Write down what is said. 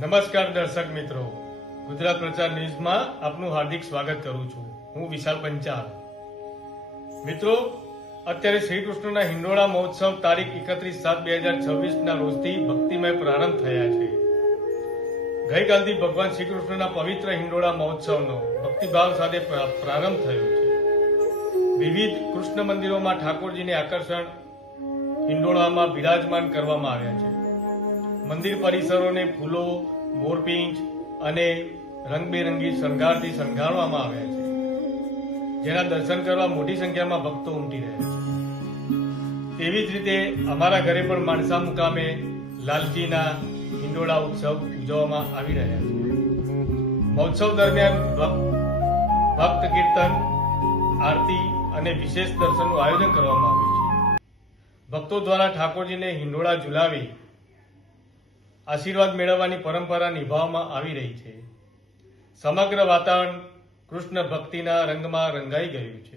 નમસ્કાર દર્શક મિત્રો, ગુજરાત પ્રચાર ન્યૂઝમાં આપનું હાર્દિક સ્વાગત કરું છું. હું વિશાલ પંચાલ. મિત્રો, અત્યારે શ્રી કૃષ્ણના હિંડોળા મહોત્સવ તારીખ 31/7/2026 ના રોજથી ભક્તિમય પ્રારંભ થયા છે. ગઈકાલથી ભગવાન શ્રી કૃષ્ણના પવિત્ર હિંડોળા મહોત્સવનો ભક્તિભાવ સાથે પ્રારંભ થયો છે. વિવિધ કૃષ્ણ મંદિરોમાં ઠાકોરજીને આકર્ષણ હિંડોળામાં બિરાજમાન કરવામાં આવ્યા છે. મંદિર પરિસરોને ફૂલો, મોરપીંછ અને રંગબેરંગી શણગારથી શણગારવામાં આવ્યા છે, જેના દર્શન કરવા મોટી સંખ્યામાં ભક્તો ઉમટી રહ્યા છે. તેવી જ રીતે અમારા ઘરે પણ માણસા મુકામે લાલજીના હિંડોળા ઉત્સવ ઉજવવામાં આવી રહ્યા છે. મહોત્સવ દરમિયાન ભક્ત કીર્તન, આરતી અને વિશેષ દર્શનનું આયોજન કરવામાં આવ્યું છે. ભક્તો દ્વારા ઠાકોરજીને હિંડોળા ઝુલાવી આશીર્વાદ મેળવવાની પરંપરા નિભાવવામાં આવી રહી છે. સમગ્ર વાતાવરણ કૃષ્ણ ભક્તિના રંગમાં રંગાઈ ગયું છે.